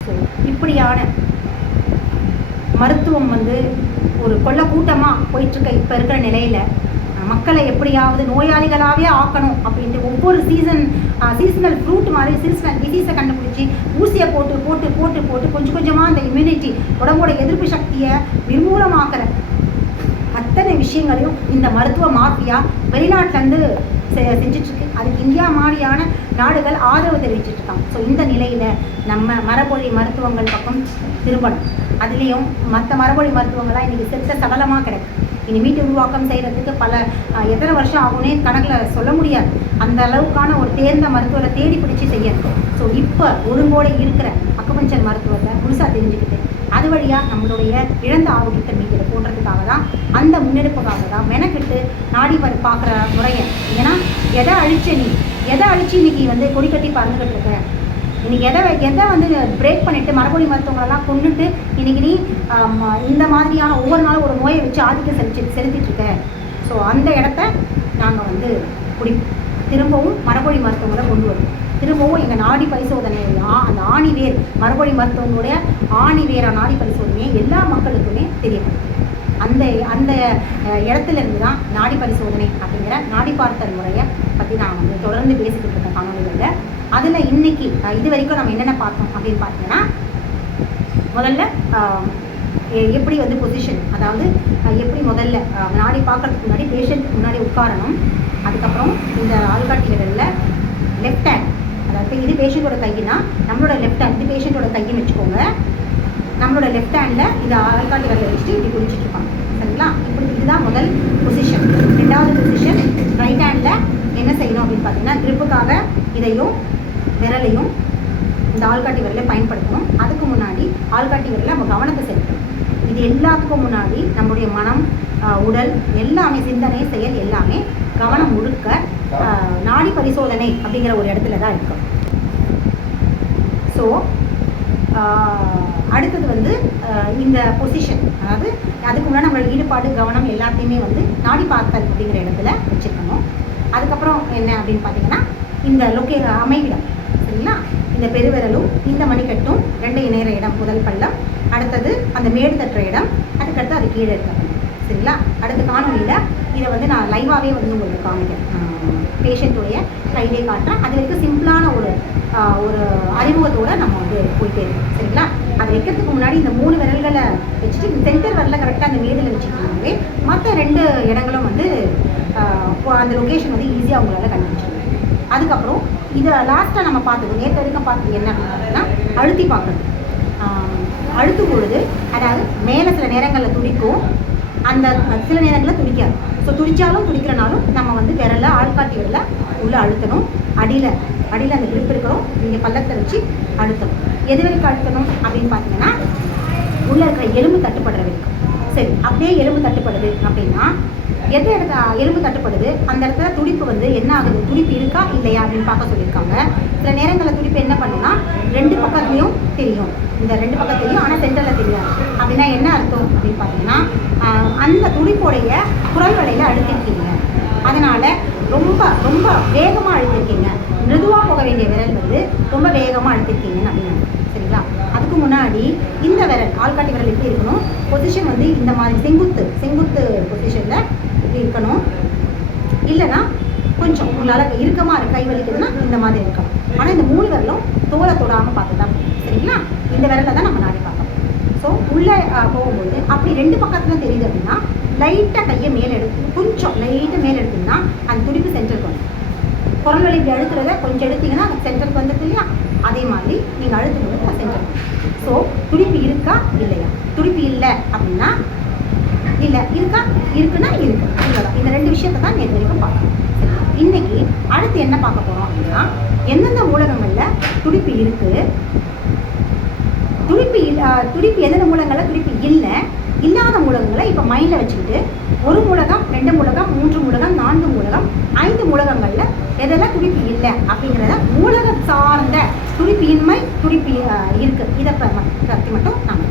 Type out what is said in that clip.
So இப்படியான மருத்துவம் வந்து ஒரு கொள்ள கூட்டமாக போயிட்டுருக்க இப்போ இருக்கிற நிலையில். மக்களை எப்படியாவது நோயாளிகளாகவே ஆக்கணும் அப்படின்ட்டு ஒவ்வொரு சீசன் சீசனல் ஃப்ரூட் மாதிரி சீசனல் டிசீஸை கண்டுபிடிச்சி ஊசியை போட்டு போட்டு போட்டு போட்டு கொஞ்சம் கொஞ்சமாக அந்த இம்யூனிட்டி உடம்போட எதிர்ப்பு சக்தியை நிர்மூலமாக்குற அத்தனை விஷயங்களையும் இந்த மருத்துவ மாஃபியா வெளிநாட்டிலேருந்து செ செஞ்சிட்ருக்கு அதுக்கு இந்தியா மாதிரியான நாடுகள் ஆதரவு தெரிவிச்சிட்டு இருக்காங்க ஸோ இந்த நிலையில் நம்ம மரபொழி மருத்துவங்கள் பக்கம் திரும்பணும். அதுலேயும் மற்ற மரபொழி மருத்துவங்கள்லாம் இன்றைக்கி செத்த சடலமாக கிடக்கு. இனி வீட்டு உருவாக்கம் செய்கிறதுக்கு பல எத்தனை வருஷம் ஆகும்னே கணக்கில் சொல்ல முடியாது. அந்த அளவுக்கான ஒரு தேர்ந்த மருத்துவரை தேடி பிடிச்சி செய்யணும் ஸோ இப்போ ஒழுங்கோடு இருக்கிற அக்குபஞ்சர் மருத்துவத்தை முழுசாக தெரிஞ்சுக்கிட்டு அது வழியாக நம்மளுடைய இழந்த ஆரோக்கியத்தை மீட்டு போடுறதுக்காக தான் அந்த முன்னெடுப்புக்காக தான் மெனக்கிட்டு நாடி பார்க்குற முறையை. ஏன்னா எதை அழிச்ச நீ எதை அழிச்சு இன்னைக்கு வந்து கொடி கட்டி பறந்துக்கிட்டு இருக்க? இன்னைக்கு எதை எதை வந்து பிரேக் பண்ணிட்டு மரபொழி மருத்துவங்களெல்லாம் கொண்டுட்டு இன்னைக்கு நீ இந்த மாதிரியான ஒவ்வொரு நாளும் ஒரு நோயை வச்சு ஆதிக்கம் செலுத்தி செலுத்திட்டு இருக்க. ஸோ அந்த இடத்த நாங்கள் வந்து குடி திரும்பவும் மரபொழி மருத்துவங்களை கொண்டு வருவோம் திரும்பவும் எங்கள் நாடி பரிசோதனை ஆ- அந்த ஆணி வேர் மரபொழி மருத்துவங்களுடைய ஆணி வேற நாடி பரிசோதனையை எல்லா மக்களுக்குமே தெரியப்படுத்தும். அந்த அந்த இடத்துல இருந்து தான் நாடி பரிசோதனை அப்படிங்கிற நாடி பார்த்தல் முறையை பற்றி நான் வந்து தொடர்ந்து பேசிக்கிட்டு இருக்க காணொலிகளில் அதில் இன்னைக்கு இது வரைக்கும் நம்ம என்னென்ன பார்த்தோம் அப்படின்னு பார்த்தீங்கன்னா முதல்ல எ- எப்படி வந்து பொசிஷன் அதாவது எப்படி முதல்ல நாடி பார்க்கறதுக்கு முன்னாடி பேஷண்ட் முன்னாடி உட்காரணும். அதுக்கப்புறம் இந்த ஆள்காட்டி விரலில் லெஃப்ட் ஹேண்ட் அதாவது இது பேஷண்ட்டோட கையினா நம்மளோட லெஃப்ட் ஹேண்ட் இது பேஷண்ட்டோட கையின்னு வச்சுக்கோங்க. நம்மளோட லெஃப்ட் ஹேண்டில் இது ஆள்காட்டி விரலை வச்சுட்டு இப்படி குடிச்சிட்டு இருப்பாங்க. சரிங்களா? இப்படி இதுதான் முதல் பொசிஷன் ரெண்டாவது பொசிஷன் ரைட் ஹேண்டில் என்ன செய்யணும் அப்படின்னு பார்த்தீங்கன்னா ட்ரிப்புக்காக இதையும் விரலையும் இந்த ஆள்காட்டி விரலை பயன்படுத்தணும். அதுக்கு முன்னாடி ஆள்காட்டி விரலை நம்ம கவனத்தை செலுத்தணும். இது எல்லாத்துக்கும் முன்னாடி நம்முடைய மனம் உடல் எல்லாமே சிந்தனை செயல் எல்லாமே கவனம் முழுக்க நாடி பரிசோதனை அப்படிங்கிற ஒரு இடத்துல தான் இருக்கும் ஸோ அடுத்தது வந்து இந்த பொசிஷன் அதாவது அதுக்கு முன்னாடி நம்மளோட ஈடுபாடு கவனம் எல்லாத்தையுமே வந்து நாடி பார்த்தல் அப்படிங்கிற இடத்துல வச்சுருக்கணும். அதுக்கப்புறம் என்ன அப்படின்னு பார்த்தீங்கன்னா இந்த லொக்கே அமைவிடம். சரிங்களா? இந்த பெருவிரலும் இந்த மணிக்கட்டும் ரெண்டு இணையிற இடம் முதல் பள்ளம். அடுத்தது அந்த மேடு தட்டுற இடம். அதுக்கடுத்து அது கீழே இருக்க சரிங்களா? அடுத்த காணொலியில் இதை வந்து நான் லைவாகவே வந்து உங்களுக்கு காமிக்கிறேன். பேஷண்ட்டுடைய கையிலே காட்டுறேன். அது வரைக்கும் சிம்பிளான ஒரு ஒரு அறிமுகத்தோடு நம்ம வந்து போயிட்டே இருக்கோம். சரிங்களா? அது வைக்கிறதுக்கு முன்னாடி இந்த மூணு விரல்களை வச்சுட்டு இந்த சென்டர் வரல கரெக்டாக அந்த மேதில் வச்சுக்கிட்டாவே மற்ற ரெண்டு இடங்களும் வந்து அந்த லொக்கேஷன் வந்து ஈஸியாக அவங்களால கண்டுபிடிச்சிடும் அதுக்கப்புறம் இதை லாஸ்ட்டாக நம்ம பார்த்தது நேற்று வரைக்கும் பார்த்தது என்ன அப்படின்னா அழுத்தி பார்க்குறது. அழுத்தும் பொழுது அதாவது மேலே சில நேரங்களில் துடிக்கும் அந்த சில நேரங்களில் துடிக்காது. ஸோ துடிச்சாலும் துடிக்கிறனாலும் நம்ம வந்து விரல ஆள்காட்டி விரலை உள்ளே அழுத்தணும். அடியில் அடியில் அந்த grip இருக்கிறோம் நீங்கள் பள்ளத்தை வச்சு அழுத்தணும். எது வரைக்கும் அழுத்தணும் அப்படின்னு பார்த்தீங்கன்னா உள்ளே இருக்கிற எலும்பு தட்டுப்படுற வரைக்கும். சரி அப்படியே எலும்பு தட்டுப்படுது அப்படின்னா எந்த இடத்துல எலும்பு தட்டுப்படுது? அந்த இடத்துல துடிப்பு வந்து என்ன ஆகுது? துடிப்பு இருக்கா இல்லையா அப்படின்னு பார்க்க சொல்லியிருக்காங்க. சில நேரங்களில் துடிப்பு என்ன பண்ணுன்னா ரெண்டு பக்கத்துலேயும் தெரியும். இந்த ரெண்டு பக்கம் தெரியும் ஆனால் சென்டரில் தெரியாது. அப்படின்னா என்ன அர்த்தம் அப்படின்னு பார்த்தீங்கன்னா அந்த துடிப்போடைய குரல் வலையில் அழுத்திருக்கீங்க. அதனால் ரொம்ப ரொம்ப வேகமாக அழுத்திருக்கீங்க. மிருதுவாக போக வேண்டிய விரல் வந்து ரொம்ப வேகமாக அழுத்திருக்கீங்கன்னு அப்படின்னு சரிங்களா? அதுக்கு முன்னாடி இந்த விரல் ஆள்காட்டி விரல் எப்படி இருக்கணும்? பொசிஷன் வந்து இந்த மாதிரி செங்குத்து செங்குத்து பொசிஷனில் இப்படி இருக்கணும். இல்லைன்னா கொஞ்சம் உங்களால் இறுக்கமாக இருக்க கை வலிக்குதுன்னா இந்த மாதிரி இருக்கணும். ஆனால் இந்த மூணு விரலும் தோலை தொடாமல் பார்த்து தான் சரிங்களா? இந்த விரலை தான் நம்ம நாடி பார்க்கணும். ஸோ உள்ளே போகும்போது அப்படி ரெண்டு பக்கத்துல தெரியுது அப்படின்னா லைட்டாக கையை மேலே எடுத்து கொஞ்சம் லைட்டாக மேலே எடுத்தீங்கன்னா அந்த துடிப்பு சென்டருக்கு வரும் குரல் வலி இப்படி அழுத்துறத கொஞ்சம் எடுத்தீங்கன்னா அது சென்டருக்கு வந்துருக்கு இல்லையா? அதே மாதிரி நீங்கள் அழுத்தும் வந்து அது சென்டர் ஸோ துடிப்பு இருக்கா இல்லையா? துடிப்பு இல்லை அப்படின்னா இல்லை இருக்கா? இருக்குன்னா இருக்கு. இவ்வளோதான் இந்த ரெண்டு விஷயத்தை தான் நேற்று வரைக்கும் பார்க்கணும் இன்னைக்கு அடுத்து என்ன பார்க்க போகிறோம் அப்படின்னா எந்தெந்த ஊடகங்களில் துடிப்பு இருக்குது துடிப்பு இல்ல எந்தெந்த மூலங்களில் துடிப்பு இல்லை இல்லாத மூலகங்களை இப்போ மைண்டில் வச்சுக்கிட்டு ஒரு மூலகம் ரெண்டு மூலகம் மூன்று மூலகம் நான்கு மூலகம் ஐந்து மூலகங்களில் எதெல்லாம் துடிப்பு இல்லை அப்படிங்கிறத மூலகம் சார்ந்த துடிப்பு இன்மை துடிப்பு இருக்குது இதை ப- பற்றி மட்டும் நான்